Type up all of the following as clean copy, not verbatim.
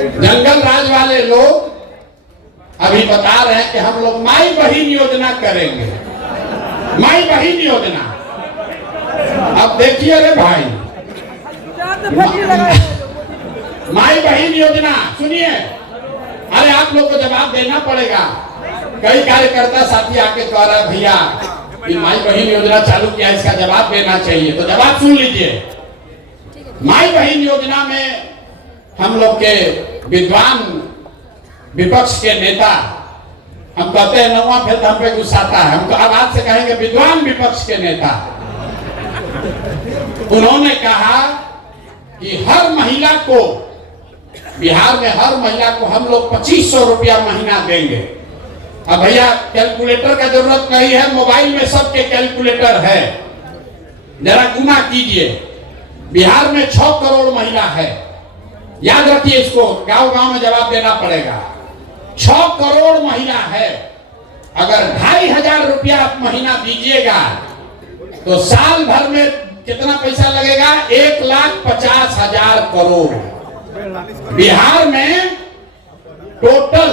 जंगल राज वाले लोग अभी बता रहे हैं कि हम लोग माई बहिन योजना करेंगे, माई बहिन योजना। अब देखिए रे भाई, माई बहिन योजना सुनिए, अरे आप लोग को जवाब देना पड़ेगा। कई कार्यकर्ता साथी आके कह रहा है भैया कि माई बहिन योजना चालू किया, इसका जवाब देना चाहिए, तो जवाब सुन लीजिए। माई बहिन योजना में हम लोग के विद्वान विपक्ष के नेता, हम कहते हैं नौवा फिर हम पे गुस्साता है, हमको आवाज से कहेंगे विद्वान विपक्ष के नेता, उन्होंने कहा कि हर महिला को, बिहार में हर महिला को हम लोग 2500 रुपया महीना देंगे। अब भैया कैलकुलेटर का जरूरत नहीं है, मोबाइल में सबके कैलकुलेटर है, जरा गुना कीजिए। बिहार में 6 करोड़ महिला है, याद रखिए इसको, गांव गांव में जवाब देना पड़ेगा। 6 करोड़ महिला है, अगर 2500 रुपया आप महीना दीजिएगा तो साल भर में कितना पैसा लगेगा? 1,50,000 करोड़। बिहार में टोटल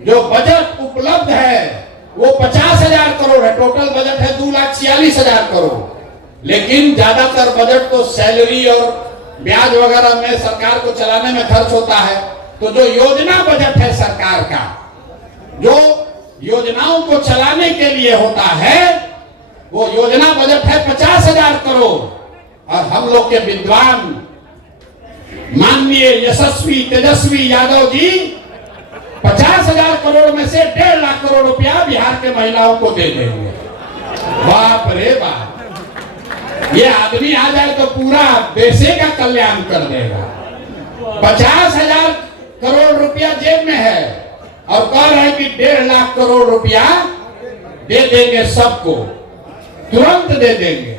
जो बजट उपलब्ध है वो 50,000 करोड़ है, टोटल बजट है 2,46,000 करोड़। लेकिन ज्यादातर बजट तो सैलरी और ब्याज वगैरह में सरकार को चलाने में खर्च होता है। तो जो योजना बजट है सरकार का, जो योजनाओं को चलाने के लिए होता है, वो योजना बजट है 50,000 करोड़। और हम लोग के विद्वान माननीय यशस्वी तेजस्वी यादव जी 50,000 करोड़ में से 1.5 लाख करोड़ रुपया बिहार के महिलाओं को दे देंगे। बाप रे बाप, ये आदमी आ जाए तो पूरा देश का कल्याण कर देगा। 50,000 करोड़ रुपया जेब में है और कह रहे हैं कि 1.5 लाख करोड़ रुपया दे देंगे सबको, तुरंत दे देंगे।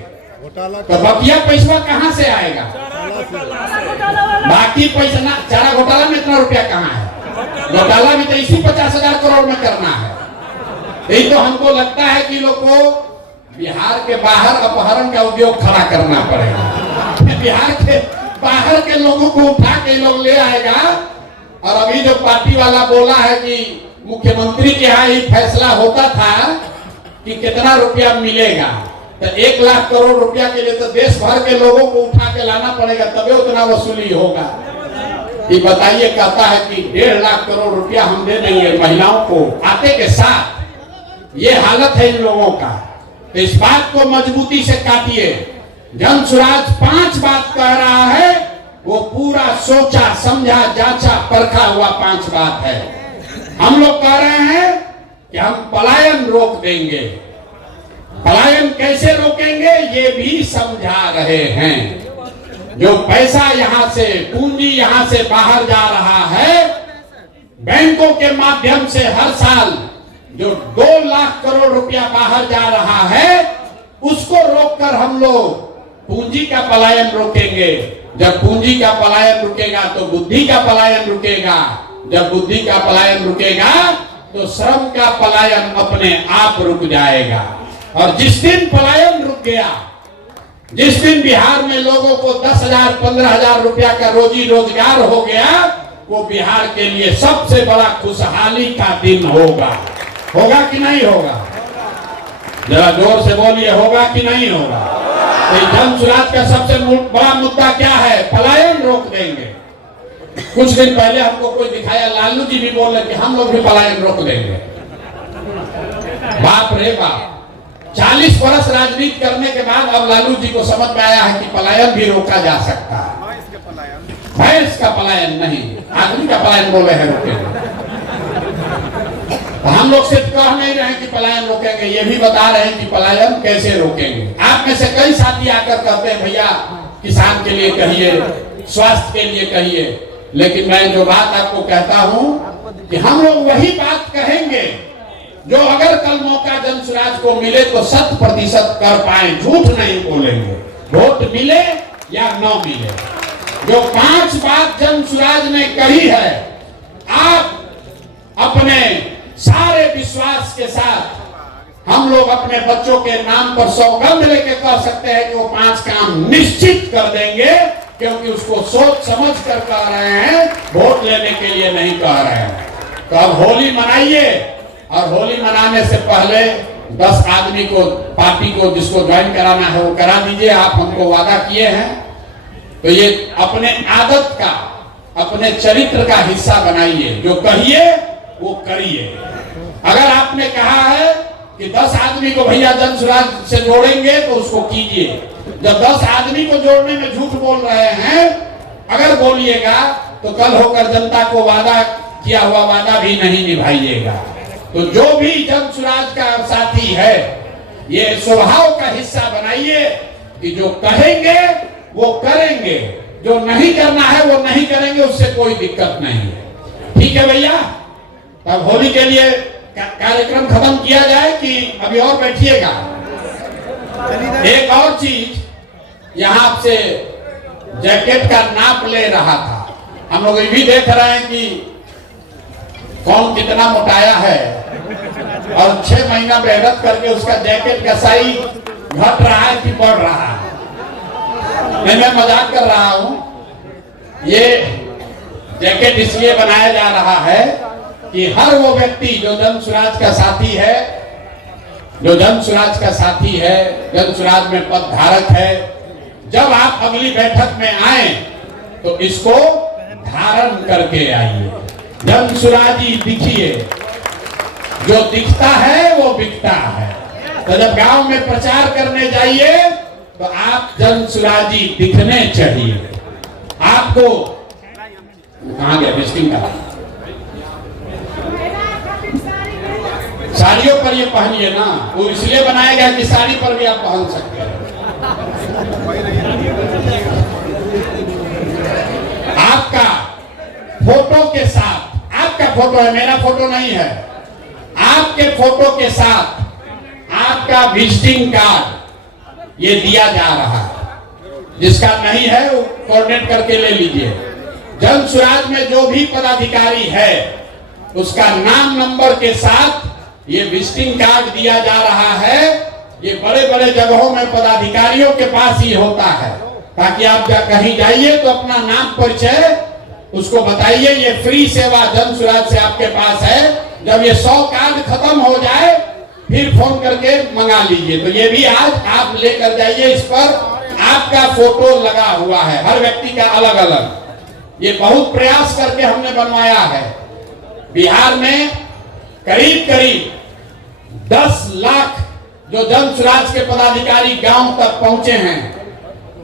तो बकिया पैसा कहां से आएगा? बाकी पैसा ना, चारा घोटाला में इतना रुपया कहां है? घोटाला में तो इसी 50,000 करोड़ में करना है। यही तो हमको लगता है कि लोग को बिहार के बाहर अपहरण का उद्योग खड़ा करना पड़ेगा। बिहार के बाहर के लोगों को उठा के लोग ले आएगा। और अभी जो पार्टी वाला बोला है कि मुख्यमंत्री के यहाँ ही फैसला होता था कि कितना रुपया मिलेगा, तो 1 लाख करोड़ रुपया के लिए तो देश भर के लोगों को उठा के लाना पड़ेगा, तभी उतना वसूली होगा। ये बताइए, कहता है कि 1.5 लाख करोड़ रुपया हम दे देंगे महिलाओं को आते के साथ। ये हालत है इन लोगों का। तो इस बात को मजबूती से काटिए। जनसुराज 5 बात कह रहा है, वो पूरा सोचा समझा जांचा परखा हुआ 5 बात है। हम लोग कह रहे हैं कि हम पलायन रोक देंगे। पलायन कैसे रोकेंगे ये भी समझा रहे हैं। जो पैसा यहाँ से, पूंजी यहाँ से बाहर जा रहा है, बैंकों के माध्यम से हर साल जो 2 लाख करोड़ रुपया बाहर जा रहा है, उसको रोककर हम लोग पूंजी का पलायन रोकेंगे। जब पूंजी का पलायन रुकेगा तो बुद्धि का पलायन रुकेगा। जब बुद्धि का पलायन रुकेगा तो श्रम का पलायन अपने आप रुक जाएगा। और जिस दिन पलायन रुक गया, जिस दिन बिहार में लोगों को 10,000 15,000 रुपया का रोजी रोजगार हो गया, वो बिहार के लिए सबसे बड़ा खुशहाली का दिन होगा। होगा कि नहीं होगा? जरा जोर से बोलिए, होगा कि नहीं होगा? तो जनसुराज का सबसे बड़ा मुद्दा क्या है? पलायन रोक देंगे। कुछ दिन पहले हमको कोई दिखाया, लालू जी भी बोल रहे कि हम लोग भी पलायन रोक देंगे। बाप रे बाप, 40 वर्ष राजनीति करने के बाद अब लालू जी को समझ में आया है कि पलायन भी रोका जा सकता है। भैंस का पलायन नहीं, आदमी का पलायन बोले हैं रोकेंगे। तो हम लोग सिर्फ कह नहीं रहे कि पलायन रोकेंगे, ये भी बता रहे हैं कि पलायन कैसे रोकेंगे। आप में से कई साथी आकर कहते हैं भैया किसान के लिए कहिए, स्वास्थ्य के लिए कहिए। लेकिन मैं जो बात आपको कहता हूं कि हम लोग वही बात कहेंगे जो अगर कल मौका जनसुराज को मिले तो 100% कर पाए, झूठ नहीं बोलेंगे। वोट मिले या न मिले, जो 5 बात जनसुराज ने कही है, आप अपने सारे विश्वास के साथ हम लोग अपने बच्चों के नाम पर सौगंध लेके कह सकते हैं कि वो 5 काम निश्चित कर देंगे, क्योंकि उसको सोच समझ कर कह रहे हैं। वोट वोट लेने के लिए नहीं कह रहे हैं। तो अब होली मनाइए, और होली मनाने से पहले 10 आदमी को, पार्टी को जिसको ज्वाइन कराना है वो करा दीजिए। आप हमको वादा किए हैं, तो ये अपने आदत का, अपने चरित्र का हिस्सा बनाइए। जो कहिए वो करिए। अगर आपने कहा है कि 10 आदमी को भैया जन सुराज से जोड़ेंगे तो उसको कीजिए। जब 10 आदमी को जोड़ने में झूठ बोल रहे हैं, अगर बोलिएगा तो कल होकर जनता को वादा किया हुआ वादा भी नहीं निभाइएगा। तो जो भी जन सुराज का साथी है, ये स्वभाव का हिस्सा बनाइए कि जो कहेंगे वो करेंगे, जो नहीं करना है वो नहीं करेंगे, उससे कोई दिक्कत नहीं है। ठीक है भैया, तब होली के लिए कार्यक्रम खत्म किया जाए कि अभी और बैठिएगा? एक और चीज, यहाँ आपसे जैकेट का नाप ले रहा था। हम लोग ये भी देख रहे हैं कि कौन कितना मोटाया है, और 6 महीना मेहनत करके उसका जैकेट का साइज घट रहा है कि बढ़ रहा है। मैं मजाक कर रहा हूं। ये जैकेट इसलिए बनाया जा रहा है कि हर वो व्यक्ति जो जन सुराज का साथी है, जो जन सुराज का साथी है, जन सुराज में पद धारक है, जब आप अगली बैठक में आए तो इसको धारण करके आइए। जन सुराजी दिखिए, जो दिखता है वो बिकता है। तो जब गांव में प्रचार करने जाइए तो आप जन सुराजी दिखने चाहिए। आपको कहां गया विजिटिंग का? साड़ियों पर ये पहनिए ना, वो इसलिए बनाया गया कि साड़ी पर भी आप पहन सकते हैं। आपका फोटो के साथ, आपका फोटो है, मेरा फोटो नहीं है, आपके फोटो के साथ आपका विजिटिंग कार्ड ये दिया जा रहा है। जिसका नहीं है वो कोऑर्डिनेट करके ले लीजिए। जन सुराज में जो भी पदाधिकारी है उसका नाम नंबर के साथ ये विजिटिंग कार्ड दिया जा रहा है। ये बड़े बड़े जगहों में पदाधिकारियों के पास ही होता है, ताकि आप कहीं जाइए तो अपना नाम परिचय उसको बताइए। ये फ्री सेवा जन सुराज से आपके पास है। जब ये 100 कार्ड खत्म हो जाए फिर फोन करके मंगा लीजिए। तो ये भी आज आप लेकर जाइए। इस पर आपका फोटो लगा हुआ है, हर व्यक्ति का अलग अलग। ये बहुत प्रयास करके हमने बनवाया है। बिहार में करीब करीब 10 लाख जो जन सुराज के पदाधिकारी गांव तक पहुंचे हैं,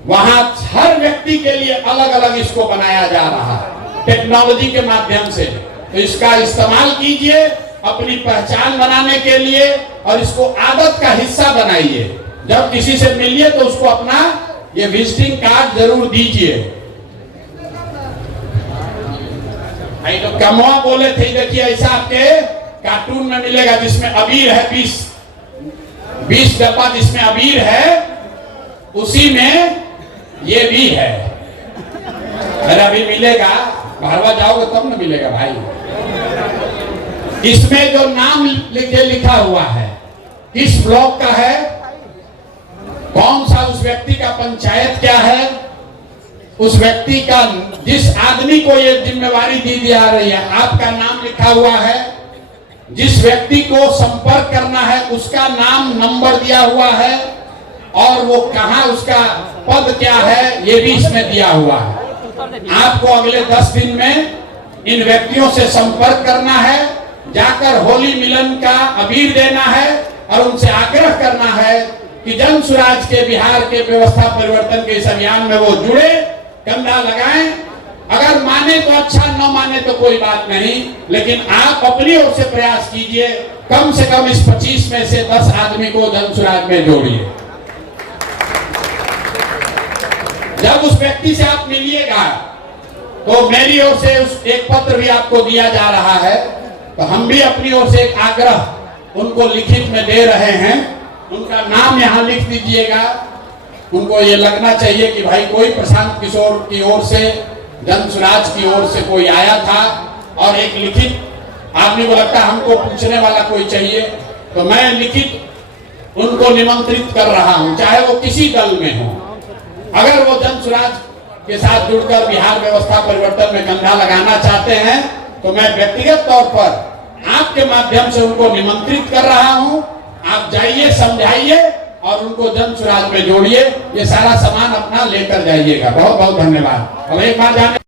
वहां हर व्यक्ति के लिए अलग अलग इसको बनाया जा रहा है टेक्नोलॉजी के माध्यम से। तो इसका इस्तेमाल कीजिए अपनी पहचान बनाने के लिए, और इसको आदत का हिस्सा बनाइए। जब किसी से मिलिए तो उसको अपना ये विजिटिंग कार्ड जरूर दीजिए। तो कमवा बोले थे, देखिए ऐसा आपके कार्टून में मिलेगा जिसमें अबीर है, 20 डब्बा जिसमें अबीर है, उसी में ये भी है। अरे अभी मिलेगा, भरवा जाओगे तब ना मिलेगा भाई। इसमें जो नाम लिखा हुआ है, किस ब्लॉक का है, कौन सा उस व्यक्ति का पंचायत क्या है, उस व्यक्ति का, जिस आदमी को ये जिम्मेवारी दी जा रही है, आपका नाम लिखा हुआ है। जिस व्यक्ति को संपर्क करना है उसका नाम नंबर दिया हुआ है, और वो कहां, उसका पद क्या है, ये भी इसमें दिया हुआ है। आपको अगले 10 दिन में इन व्यक्तियों से संपर्क करना है, जाकर होली मिलन का अबीर देना है, और उनसे आग्रह करना है कि जन सुराज के बिहार के व्यवस्था परिवर्तन के इस अभियान में वो जुड़े, कंधा लगाएं। अगर माने तो अच्छा, न माने तो कोई बात नहीं, लेकिन आप अपनी ओर से प्रयास कीजिए। कम से कम इस 25 में से 10 आदमी को जन सुराज में जोड़िए। जब उस व्यक्ति से आप मिलिएगा तो मेरी ओर से एक पत्र भी आपको दिया जा रहा है। तो हम भी अपनी ओर से एक आग्रह उनको लिखित में दे रहे हैं। उनका नाम यहाँ लिख दीजिएगा। उनको ये लगना चाहिए कि भाई कोई प्रशांत किशोर की ओर से, जन सुराज की ओर से कोई आया था, और एक लिखित आदमी को लगता है हमको पूछने वाला कोई चाहिए, तो मैं लिखित उनको निमंत्रित कर रहा हूं, चाहे वो किसी दल में हो। अगर वो जन सुराज के साथ जुड़कर बिहार व्यवस्था परिवर्तन में कंधा लगाना चाहते हैं, तो मैं व्यक्तिगत तौर पर आपके माध्यम से उनको निमंत्रित कर रहा हूं। आप जाइए, समझाइए और उनको जन स्वराज में जोड़िए। ये सारा सामान अपना लेकर जाइएगा। बहुत बहुत धन्यवाद। अब एक बार जाने